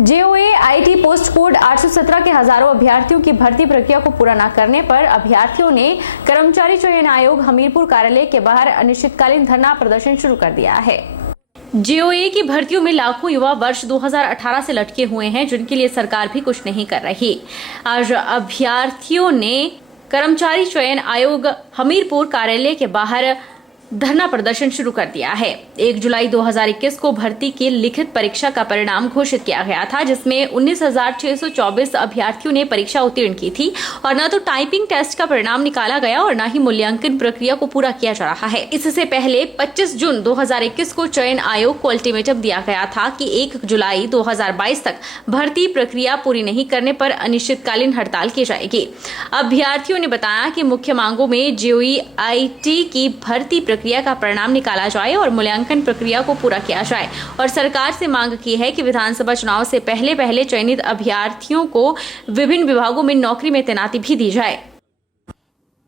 JOA IT post code 817 के हजारों अभ्यर्थियों की भर्ती प्रक्रिया को पूरा न करने पर अभ्यर्थियों ने कर्मचारी चयन आयोग हमीरपुर कार्यालय के बाहर अनिश्चितकालीन धरना प्रदर्शन शुरू कर दिया है। जेओए की भर्तियों में लाखों युवा वर्ष 2018 से लटके हुए हैं, जिनके लिए सरकार भी कुछ नहीं कर रही। आज अभ्यर्थियों ने कर्मचारी चयन आयोग हमीरपुर कार्यालय के बाहर धरना प्रदर्शन शुरू कर दिया है। 1 जुलाई 2021 को भर्ती की लिखित परीक्षा का परिणाम घोषित किया गया था, जिसमें 19,624 अभ्यर्थियों ने परीक्षा उत्तीर्ण की थी और न तो टाइपिंग टेस्ट का परिणाम निकाला गया और न ही मूल्यांकन प्रक्रिया को पूरा किया जा रहा है। इससे पहले 25 जून 2021 को चयन आयोग को अल्टीमेटम दिया गया था कि 1 जुलाई 2022 तक भर्ती प्रक्रिया पूरी नहीं करने पर अनिश्चितकालीन हड़ताल की जाएगी। अभ्यर्थियों ने बताया कि मुख्य मांगों में जेईई आईटी की भर्ती प्रक्रिया का परिणाम निकाला जाए और मूल्यांकन प्रक्रिया को पूरा किया जाए और सरकार से मांग की है कि विधानसभा चुनाव से पहले चयनित अभ्यर्थियों को विभिन्न विभागों में नौकरी में तैनाती भी दी जाए।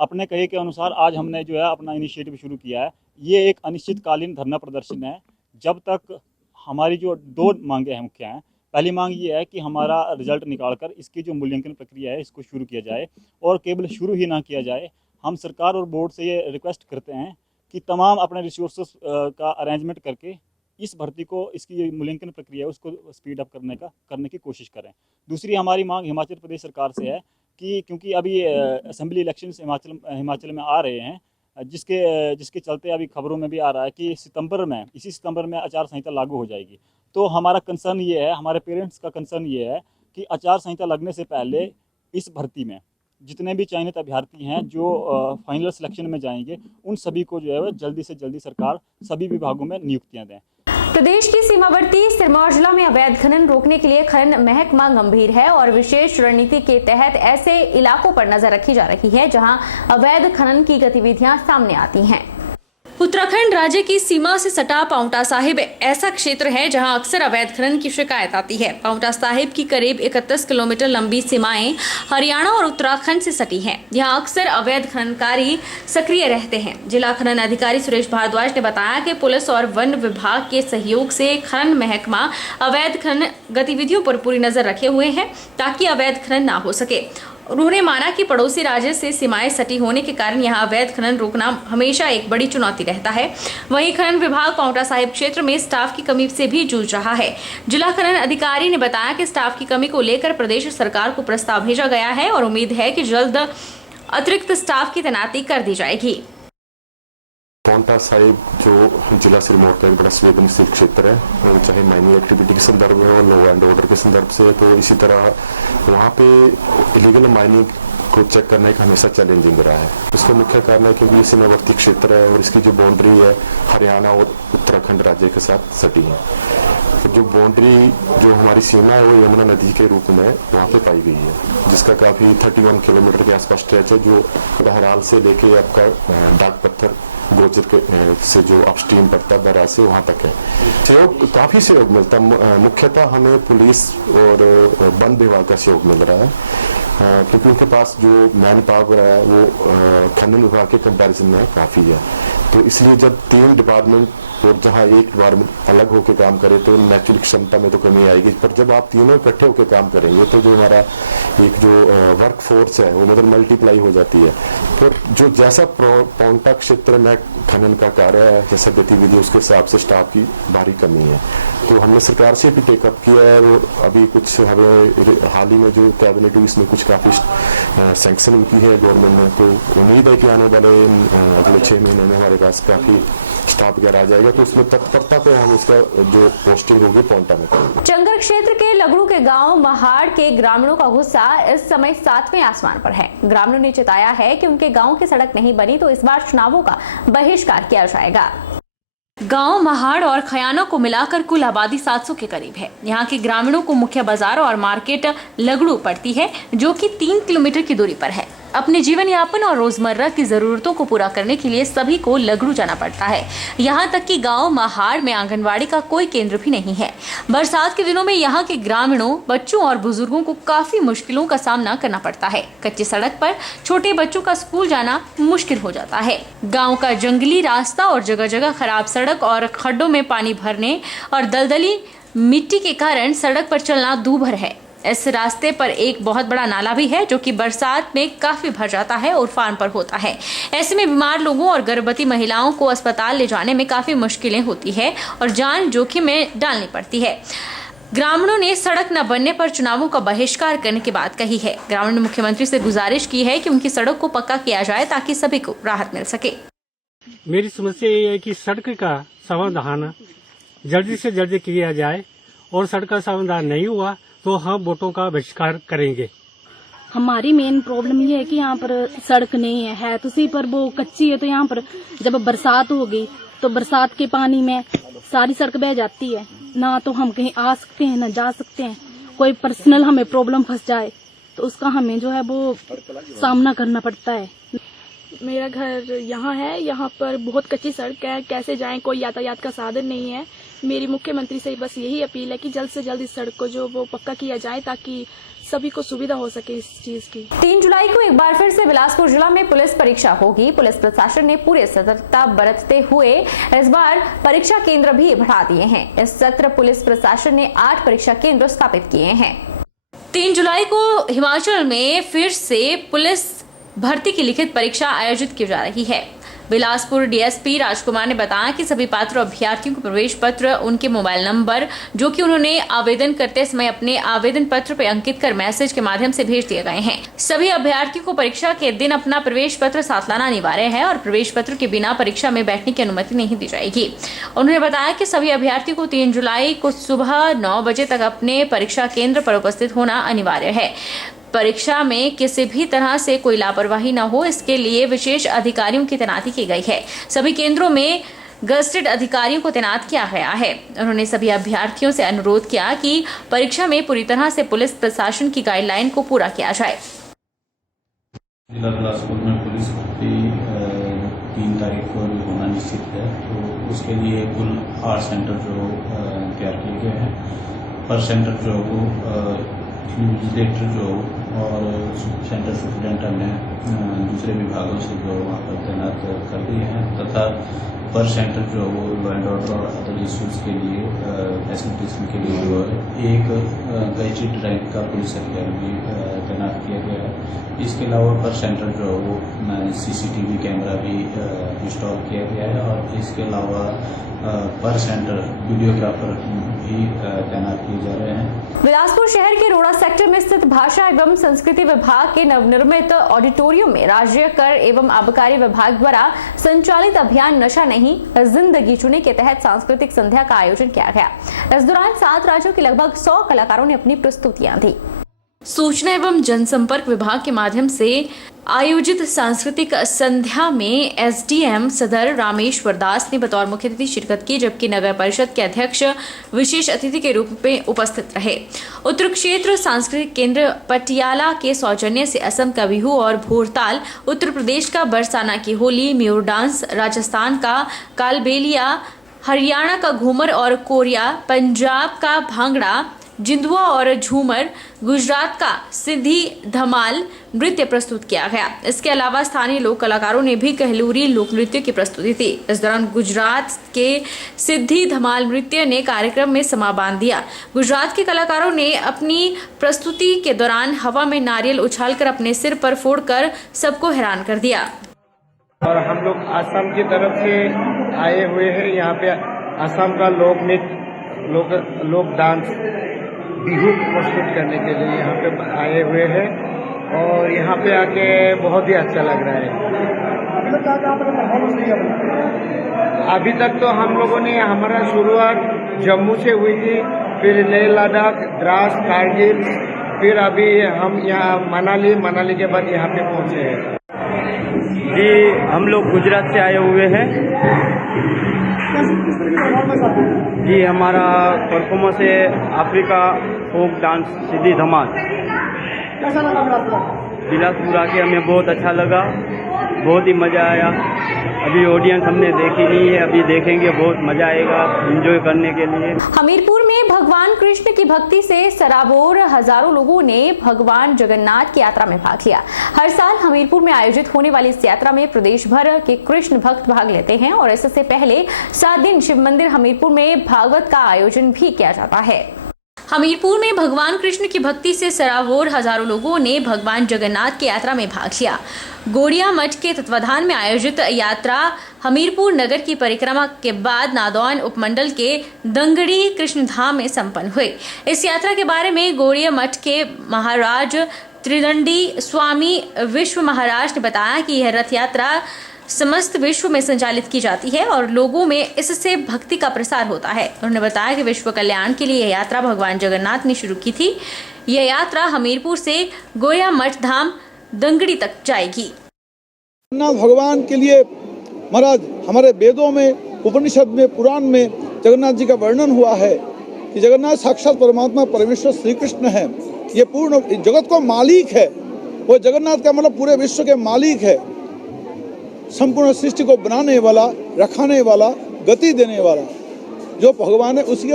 अपने कहे के अनुसार आज हमने जो है अपना इनिशिएटिव शुरू किया है। ये एक अनिश्चितकालीन धरना प्रदर्शन है जब तक हमारी जो 2 मांगे हैं मुख्य हैं। पहली मांग ये है कि हमारा रिजल्ट निकालकर इसकी जो मूल्यांकन प्रक्रिया है इसको शुरू किया जाए और केवल शुरू ही ना किया जाए, हम सरकार और बोर्ड से ये रिक्वेस्ट करते हैं कि तमाम अपने रिसोर्सेस का अरेंजमेंट करके इस भर्ती को, इसकी मूल्यांकन प्रक्रिया है उसको स्पीड अप करने की कोशिश करें। दूसरी हमारी मांग हिमाचल प्रदेश सरकार से है कि क्योंकि अभी असेंबली इलेक्शंस हिमाचल में आ रहे हैं, जिसके चलते अभी खबरों में भी आ रहा है कि इसी सितंबर में आचार संहिता लागू हो जाएगी। तो हमारा कंसर्न ये है, हमारे पेरेंट्स का कंसर्न ये है कि आचार संहिता लगने से पहले इस भर्ती में जितने भी चयनित अभ्यर्थी हैं जो फाइनल सिलेक्शन में जाएंगे, उन सभी को जो है जल्दी से जल्दी सरकार सभी विभागों में नियुक्तियां दें। प्रदेश की सीमावर्ती सिरमौर जिला में अवैध खनन रोकने के लिए खनन महकमा गंभीर है और विशेष रणनीति के तहत ऐसे इलाकों पर नजर रखी जा रही है जहां अवैध खनन की गतिविधियां सामने आती हैं। उत्तराखंड राज्य की सीमा से सटा पांवटा साहिब ऐसा क्षेत्र है जहां अक्सर अवैध खनन की शिकायत आती है। पांवटा साहिब की करीब 31 किलोमीटर लंबी सीमाएं हरियाणा और उत्तराखंड से सटी हैं। यहां अक्सर अवैध खननकारी सक्रिय रहते हैं। जिला खनन अधिकारी सुरेश भारद्वाज ने बताया कि पुलिस और वन विभाग के सहयोग से खनन महकमा अवैध खनन गतिविधियों पर पूरी नजर रखे हुए हैं ताकि अवैध खनन ना हो सके। उन्होंने माना कि पड़ोसी राज्य से सीमाएं सटी होने के कारण यहां अवैध खनन रोकना हमेशा एक बड़ी चुनौती रहता है। वहीं खनन विभाग पांवटा साहिब क्षेत्र में स्टाफ की कमी से भी जूझ रहा है। जिला खनन अधिकारी ने बताया कि स्टाफ की कमी को लेकर प्रदेश सरकार को प्रस्ताव भेजा गया है और उम्मीद है कि जल्द अतिरिक्त स्टाफ की तैनाती कर दी जाएगी। पांवटा साहिब जो जिला सिरमौर का एक बड़ा संवेदनशील क्षेत्र है, और चाहे माइनिंग एक्टिविटी के संदर्भ में और लॉ एंड ऑर्डर के संदर्भ से, तो इसी तरह वहाँ पे इलीगल माइनिंग को चेक करने का हमेशा चैलेंजिंग रहा है। इसका मुख्य कारण है कि ये सीमावर्ती क्षेत्र है और इसकी जो बाउंड्री है हरियाणा और उत्तराखंड राज्य के साथ सटी है। तो जो बाउंड्री जो हमारी सीमा है वो यमुना नदी के रूप में वहाँ पे पाई गई है, जिसका काफी 31 किलोमीटर के आसपास स्ट्रेच है, जो बहराल से लेके आपका डाक पत्थर गोजर के से जो अपस्ट्रीम पड़ता है बरा से वहाँ तक है। सहयोग काफी सहयोग मिलता है, मुख्यतः हमें पुलिस और वन विभाग का सहयोग मिल रहा है, क्योंकि उनके पास जो मैन पावर है वो खनन विभाग के कंपैरिजन में काफी है। तो इसलिए जब 3 डिपार्टमेंट और जहाँ एक डिपार्टमेंट अलग होकर काम करे तो नेचुरल क्षमता में तो कमी आएगी, पर जब आप तीनों इकट्ठे होकर काम करेंगे तो जो हमारा एक जो वर्क फोर्स है वो मतलब मल्टीप्लाई हो जाती है। तो जो जैसा पांवटा क्षेत्र में खनन का कार्य है, जैसा गतिविधि, उसके हिसाब से स्टाफ की भारी कमी है। तो हमने सरकार से भी टेकअप किया है और अभी कुछ हमें हाल ही में जो कैबिनेट हुई इसमें कुछ काफी सैंक्शन की है गवर्नमेंट ने। तो उम्मीद है कि आने वाले अगले 6 महीने में हमारे पास काफी स्टाफ वगैरह आ जाएगा, तो उसमें तत्परता पे हम इसका जो पोस्टिंग होगी पांवटा में करेंगे। चंगर क्षेत्र के लगड़ू के गांव महाड़ के ग्रामीणों का गुस्सा इस समय 7वें आसमान पर है। ग्रामीणों ने चेताया है कि उनके गांव की सड़क नहीं बनी तो इस बार चुनावों का बहिष्कार किया जाएगा। गांव महाड़ और खयाना को मिलाकर कुल आबादी 700 के करीब है। यहाँ के ग्रामीणों को मुख्य बाजार और मार्केट लगड़ू पड़ती है, जो कि 3 किलोमीटर की दूरी पर है। अपने जीवन यापन और रोजमर्रा की जरूरतों को पूरा करने के लिए सभी को लगड़ू जाना पड़ता है। यहाँ तक कि गांव महाड़ में आंगनवाड़ी का कोई केंद्र भी नहीं है। बरसात के दिनों में यहाँ के ग्रामीणों, बच्चों और बुजुर्गों को काफी मुश्किलों का सामना करना पड़ता है। कच्ची सड़क पर छोटे बच्चों का स्कूल जाना मुश्किल हो जाता है। गाँव का जंगली रास्ता और जगह जगह खराब सड़क और खड्डों में पानी भरने और दलदली मिट्टी के कारण सड़क पर चलना दूभर है। इस रास्ते पर एक बहुत बड़ा नाला भी है जो कि बरसात में काफी भर जाता है और उफान पर होता है। ऐसे में बीमार लोगों और गर्भवती महिलाओं को अस्पताल ले जाने में काफी मुश्किलें होती है और जान जोखिम में डालनी पड़ती है। ग्रामीणों ने सड़क न बनने पर चुनावों का बहिष्कार करने की बात कही है। ग्रामीणों ने मुख्यमंत्री से गुजारिश की है कि उनकी सड़क को पक्का किया जाए ताकि सभी को राहत मिल सके। मेरी समस्या ये है कि सड़क का समाधान जल्दी से जल्दी किया जाए और सड़क का समाधान नहीं हुआ तो हम वोटों का बहिष्कार करेंगे। हमारी मेन प्रॉब्लम ये है कि यहाँ पर सड़क नहीं है तो सी पर वो कच्ची है, तो यहाँ पर जब बरसात होगी तो बरसात के पानी में सारी सड़क बह जाती है, ना तो हम कहीं आ सकते हैं ना जा सकते हैं। कोई पर्सनल हमें प्रॉब्लम फंस जाए तो उसका हमें जो है वो सामना करना पड़ता है। मेरा घर यहाँ है, यहाँ पर बहुत कच्ची सड़क है, कैसे जाएं, कोई यातायात का साधन नहीं है। मेरी मुख्यमंत्री से बस यही अपील है कि जल्द से जल्द इस सड़क को जो वो पक्का किया जाए ताकि सभी को सुविधा हो सके इस चीज की। 3 जुलाई को एक बार फिर से बिलासपुर जिला में पुलिस परीक्षा होगी। पुलिस प्रशासन ने पूरे सतर्कता बरतते हुए इस बार परीक्षा केंद्र भी बढ़ा दिए हैं। इस सत्र पुलिस प्रशासन ने 8 परीक्षा केंद्र स्थापित किए हैं। 3 जुलाई को हिमाचल में फिर से पुलिस भर्ती की लिखित परीक्षा आयोजित की जा रही है। बिलासपुर डीएसपी राजकुमार ने बताया कि सभी पात्र अभ्यर्थियों को प्रवेश पत्र, उनके मोबाइल नंबर जो कि उन्होंने आवेदन करते समय अपने आवेदन पत्र पर अंकित कर मैसेज के माध्यम से भेज दिए गए हैं। सभी अभ्यर्थियों को परीक्षा के दिन अपना प्रवेश पत्र साथ लाना अनिवार्य है और प्रवेश पत्र के बिना परीक्षा में बैठने की अनुमति नहीं दी जाएगी। उन्होंने बताया कि सभी अभ्यर्थियों को 3 जुलाई को सुबह 9 बजे तक अपने परीक्षा केंद्र पर उपस्थित होना अनिवार्य है। परीक्षा में किसी भी तरह से कोई लापरवाही न हो, इसके लिए विशेष अधिकारियों की तैनाती की गई है। सभी केंद्रों में गजेटेड अधिकारियों को तैनात किया गया है। उन्होंने सभी अभ्यर्थियों से अनुरोध किया कि परीक्षा में पूरी तरह से पुलिस प्रशासन की गाइडलाइन को पूरा किया जाए। जिला बिलासपुर में पुलिस भर्ती 3 तारीख को होना निश्चित है, तो उसके लिए कुल 8 सेंटर जो तैयार किए गए हैं। पर सेंटर जो इन्विजिलेटर जो और सेंटर सुपरिटेंडेंट ने दूसरे विभागों से जो वहाँ पर तैनात कर दिए हैं, तथा पर सेंटर जो वो लॉ एंड ऑर्डर और अदर इश्यूज के लिए फैसिलिटेशन के लिए जो है एक गजेटेड रैंक का पुलिस अधिकारी भी तैनात किया गया है। इसके अलावा पर सेंटर जो वो CCTV कैमरा भी इंस्टॉल किया गया है और इसके अलावा पर सेंटर वीडियोग्राफर भी तैनात किए जा रहे हैं। बिलासपुर शहर के रोड़ा सेक्टर में स्थित भाषा एवं संस्कृति विभाग के नवनिर्मित ऑडिटोरियम में राज्य कर एवं आबकारी विभाग द्वारा संचालित अभियान नशा नहीं जिंदगी चुने के तहत सांस्कृतिक संध्या का आयोजन किया गया। इस दौरान 7 राज्यों के लगभग 100 कलाकारों ने अपनी प्रस्तुतियां दी। सूचना एवं जनसंपर्क विभाग के माध्यम से आयोजित सांस्कृतिक संध्या में SDM सदर रामेश्वर दास ने बतौर मुख्य अतिथि शिरकत की, जबकि नगर परिषद के अध्यक्ष विशेष अतिथि के रूप में उपस्थित रहे। उत्तर क्षेत्र सांस्कृतिक केंद्र पटियाला के सौजन्य से असम का बिहू और भोरताल, उत्तर प्रदेश का बरसाना की होली, म्यूर डांस, राजस्थान का कालबेलिया, हरियाणा का घूमर और कोरिया, पंजाब का भांगड़ा, जिंदुआ और झूमर, गुजरात का सिद्धि धमाल नृत्य प्रस्तुत किया गया। इसके अलावा स्थानीय लोक कलाकारों ने भी कहलूरी लोक नृत्य की प्रस्तुति दी। इस दौरान गुजरात के सिद्धि धमाल नृत्य ने कार्यक्रम में समा बांध दिया। गुजरात के कलाकारों ने अपनी प्रस्तुति के दौरान हवा में नारियल उछालकर अपने सिर पर फोड़कर सबको हैरान कर दिया। और हम लोग आसाम की तरफ से आए हुए हैं। यहाँ पे आसाम का लोक नृत्य, लोक डांस, बिहू प्रस्तुत करने के लिए यहाँ पे आए हुए हैं और यहाँ पे आके बहुत ही अच्छा लग रहा है। अभी तक तो हम लोगों ने हमारा शुरुआत जम्मू से हुई थी, फिर लेह लद्दाख, द्रास, कारगिल, फिर अभी हम यहाँ मनाली के बाद यहाँ पे पहुँचे हैं। जी, हम लोग गुजरात से आए हुए हैं। जी, हमारा परफॉर्मेंस है अफ्रीका फोक डांस सिद्धि धमाल। बिलासपुर आके हमें बहुत अच्छा लगा, बहुत ही मजा आया। अभी ऑडियंस हमने देखी नहीं है, अभी देखेंगे, बहुत मजा आएगा एंजॉय करने के लिए। हमीरपुर में भगवान कृष्ण की भक्ति से सराबोर हजारों लोगों ने भगवान जगन्नाथ की यात्रा में भाग लिया। हर साल हमीरपुर में आयोजित होने वाली इस यात्रा में प्रदेश भर के कृष्ण भक्त भाग लेते हैं और इससे पहले 7 दिन शिव मंदिर हमीरपुर में भागवत का आयोजन भी किया जाता है। हमीरपुर में भगवान कृष्ण की भक्ति से सराबोर हजारों लोगों ने भगवान जगन्नाथ की यात्रा में भाग लिया। गोड़िया मठ के तत्वाधान में आयोजित यात्रा हमीरपुर नगर की परिक्रमा के बाद नादौन उपमंडल के दंगड़ी कृष्ण धाम में संपन्न हुई। इस यात्रा के बारे में गोड़िया मठ के महाराज त्रिदंडी स्वामी विश्व महाराज ने बताया कि यह रथ यात्रा समस्त विश्व में संचालित की जाती है और लोगों में इससे भक्ति का प्रसार होता है। उन्होंने बताया कि विश्व कल्याण के लिए यह यात्रा भगवान जगन्नाथ ने शुरू की थी। यह यात्रा हमीरपुर से गोया मठ धाम दंगड़ी तक जाएगी। जगन्नाथ भगवान के लिए महाराज हमारे वेदों में, उपनिषद में, पुराण में जगन्नाथ जी का वर्णन हुआ है कि जगन्नाथ साक्षात परमात्मा परमेश्वर श्री कृष्ण है। ये पूर्ण जगत को मालिक है। वो जगन्नाथ का मतलब पूरे विश्व के मालिक है, संपूर्ण सृष्टि को बनाने वाला, रखाने वाला, गति देने वाला जो भगवान है। उसी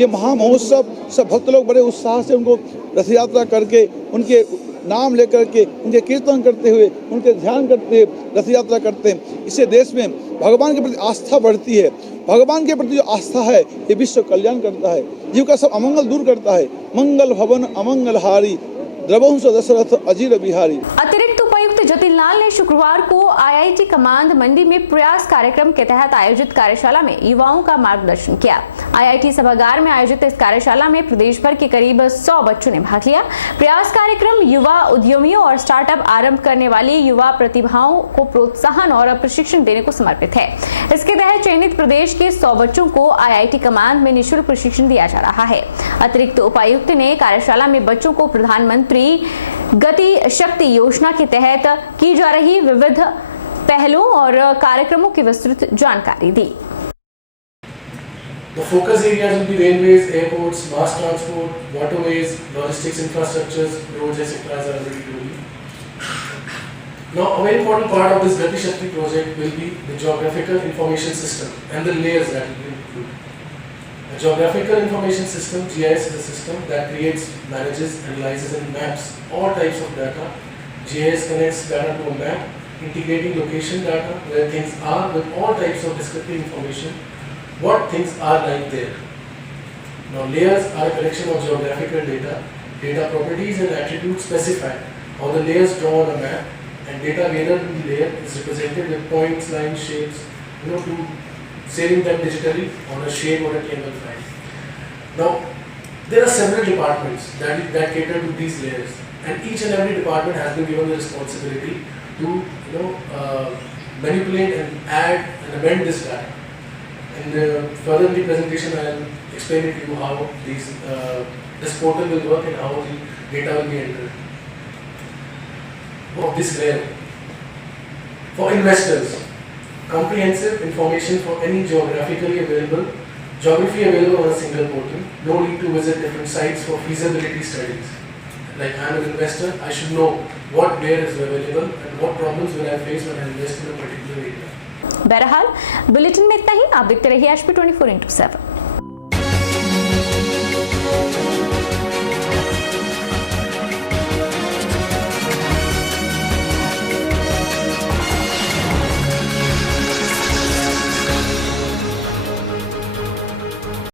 ये महामहोत्सव सब भक्त लोग बड़े उत्साह से उनको रथ यात्रा करके, उनके नाम लेकर के, उनके कीर्तन करते हुए, उनके ध्यान करते हुए रथ यात्रा करते हैं। इससे देश में भगवान के प्रति आस्था बढ़ती है। भगवान के प्रति जो आस्था है ये विश्व कल्याण करता है, जीव का सब अमंगल दूर करता है। मंगल भवन अमंगल हारी, द्रवंश दशरथ अजीर बिहारी। अतिरिक्त उपायुक्त जतिन लाल ने शुक्रवार को आईआईटी कमांड मंडी में प्रयास कार्यक्रम के तहत आयोजित कार्यशाला में युवाओं का मार्गदर्शन किया। आईआईटी सभागार में आयोजित इस कार्यशाला में प्रदेश भर के करीब 100 बच्चों ने भाग लिया। प्रयास कार्यक्रम युवा उद्यमियों और स्टार्टअप आरंभ करने वाली युवा प्रतिभाओं को प्रोत्साहन और प्रशिक्षण देने को समर्पित है। इसके तहत चयनित प्रदेश के 100 बच्चों को आईआईटी कमांड में निःशुल्क प्रशिक्षण दिया जा रहा है। अतिरिक्त उपायुक्त ने कार्यशाला में बच्चों को प्रधानमंत्री गति शक्ति योजना के तहत की जा रही विविध पहलों और कार्यक्रमों की विस्तृत जानकारी दी। The focus areas will be railways, airports, mass transport, waterways, logistics infrastructures, roads, etc. as I already told you. Now, a very important part of this Gati Shakti project will be the geographical information system and the layers that it will include. A geographical information system, GIS, is a system that creates, manages, analyzes and maps all types of data. GIS connects data to a map, integrating location data where things are with all types of descriptive information, what things are like there. Now layers are a collection of geographical data. Data properties and attributes specify how the layers draw on a map, and data gathered in the layer is represented with points, lines, shapes, to saving them digitally on a shape or a table file. Now, there are several departments that cater to these layers, and each and every department has been given the responsibility to manipulate and add and amend this data. And further in the presentation, I will explain it to you how this portal will work and how the data will be entered. Of this layer, for investors, comprehensive information for any geography available on a single portal. No need to visit different sites for feasibility studies. Like I am an investor, I should know what layer is available and what problems will I face when I invest in a particular area. बहरहाल bulletin में इतना ही। आप देखते रहिए HP 24/7।